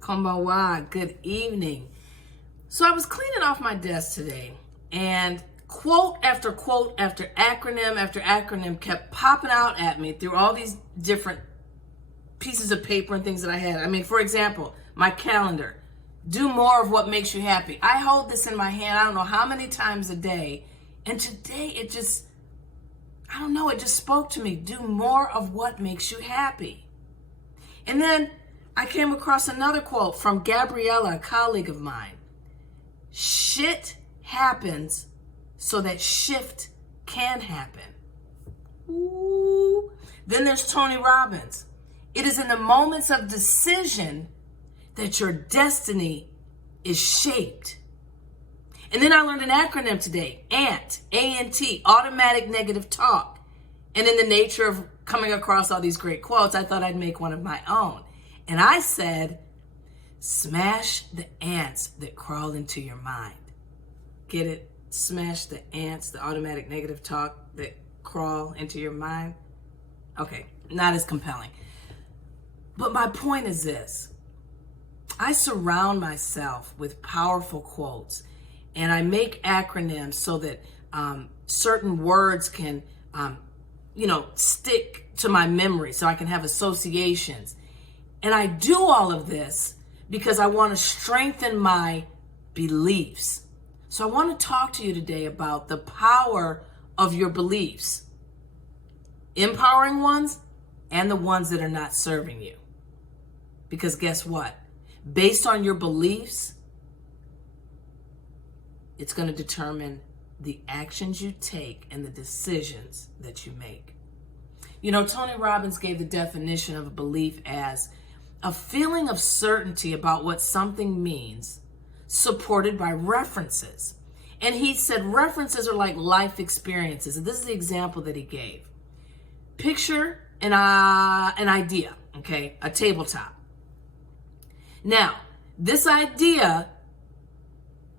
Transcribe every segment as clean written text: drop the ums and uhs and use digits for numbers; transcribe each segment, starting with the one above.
𝗏𝗋𝗋, good evening. So I was cleaning off my desk today, and quote after acronym kept popping out at me through all these different pieces of paper and things that I had. I mean, for example, my calendar. Do more of what makes you happy. I hold this in my hand, I don't know how many times a day. And today it just, I don't know, it just spoke to me. Do more of what makes you happy. And then I came across another quote from Gabriella, a colleague of mine. Shit happens so that shift can happen. Ooh. Then there's Tony Robbins. It is in the moments of decision that your destiny is shaped. And then I learned an acronym today, ANT, A-N-T, automatic negative talk. And in the nature of coming across all these great quotes, I thought I'd make one of my own. And I said, smash the ants that crawl into your mind. Get it? Smash the ants, the automatic negative talk that crawl into your mind. Okay, not as compelling. But my point is this. I surround myself with powerful quotes, and I make acronyms so that certain words can, stick to my memory so I can have associations. And I do all of this because I want to strengthen my beliefs. So I want to talk to you today about the power of your beliefs, empowering ones and the ones that are not serving you. Because guess what? Based on your beliefs, it's going to determine the actions you take and the decisions that you make. You know, Tony Robbins gave the definition of a belief as a feeling of certainty about what something means, supported by references. And he said references are like life experiences. And this is the example that he gave. Picture an idea, okay, a tabletop. Now, this idea,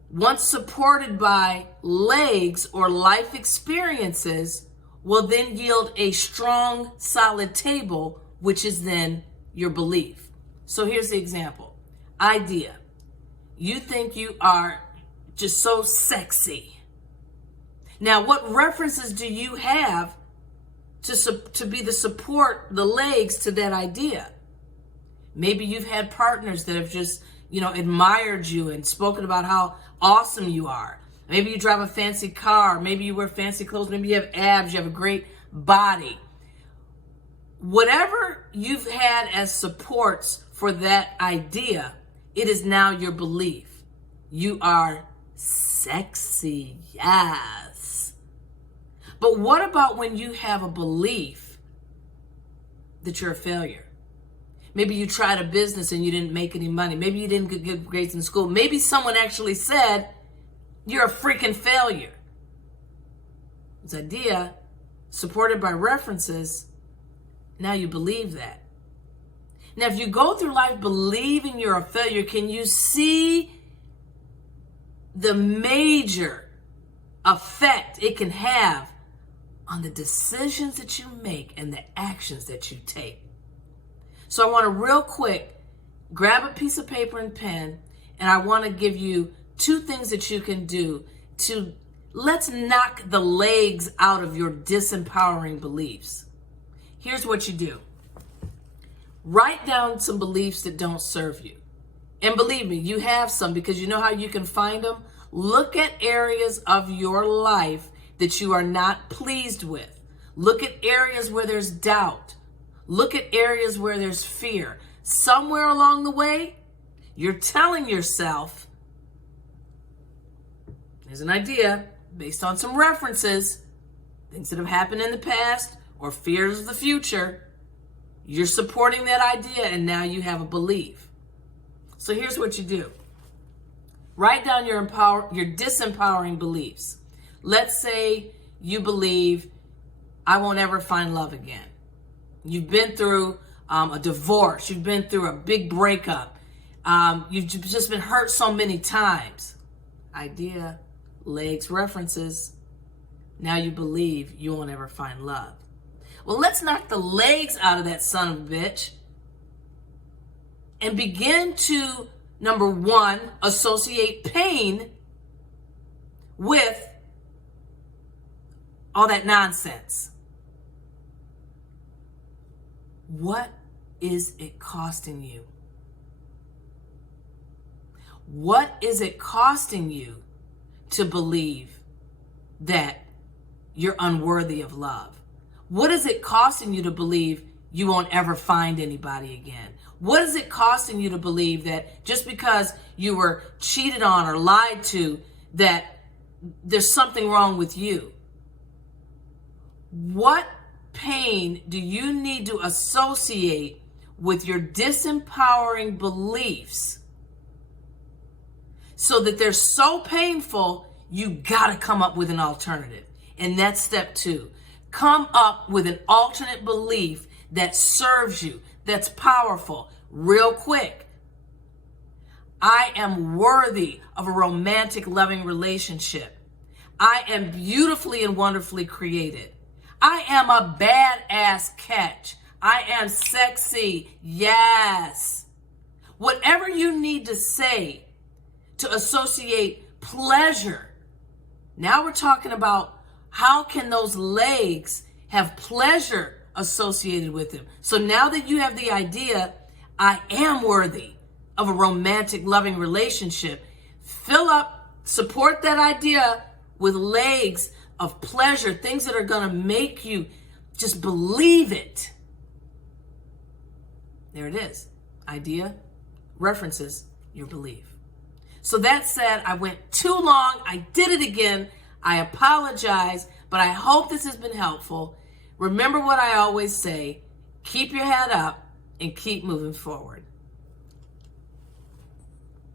once supported by legs or life experiences, will then yield a strong, solid table, which is then your belief. So here's the example. Idea. You think you are just so sexy. Now, what references do you have to be the support, the legs to that idea? Maybe you've had partners that have just, admired you and spoken about how awesome you are. Maybe you drive a fancy car. Maybe you wear fancy clothes. Maybe you have abs. You have a great body. Whatever you've had as supports for that idea, it is now your belief. You are sexy, yes. But what about when you have a belief that you're a failure? Maybe you tried a business and you didn't make any money. Maybe you didn't get good grades in school. Maybe someone actually said, you're a freaking failure. This idea, supported by references, now you believe that. Now, if you go through life believing you're a failure, can you see the major effect it can have on the decisions that you make and the actions that you take? So I want to real quick grab a piece of paper and pen, and I want to give you 2 things that you can do to let's knock the legs out of your disempowering beliefs. Here's what you do. Write down some beliefs that don't serve you. And believe me, you have some, because you know how you can find them. Look at areas of your life that you are not pleased with. Look at areas where there's doubt. Look at areas where there's fear. Somewhere along the way, you're telling yourself, there's an idea based on some references, things that have happened in the past or fears of the future. You're supporting that idea, and now you have a belief. So here's what you do. Write down your disempowering beliefs. Let's say you believe, I won't ever find love again. You've been through a divorce. You've been through a big breakup. You've just been hurt so many times. Idea, legs, references. Now you believe you won't ever find love. Well, let's knock the legs out of that son of a bitch. and begin to, number one, associate pain with all that nonsense. What is it costing you? What is it costing you to believe that you're unworthy of love? What is it costing you to believe you won't ever find anybody again? What is it costing you to believe that just because you were cheated on or lied to, that there's something wrong with you? What pain do you need to associate with your disempowering beliefs so that they're so painful, you gotta come up with an alternative? And that's step two. Come up with an alternate belief that serves you, that's powerful. Real quick. I am worthy of a romantic, loving relationship. I am beautifully and wonderfully created. I am a badass catch. I am sexy. Yes. Whatever you need to say to associate pleasure. Now we're talking about how can those legs have pleasure associated with them. So now that you have the idea, I am worthy of a romantic, loving relationship, fill up, support that idea with legs of pleasure, things that are going to make you just believe it. There it is. Idea references your belief. So that said, I went too long. I did it again. I apologize, but I hope this has been helpful. Remember what I always say, keep your head up and keep moving forward.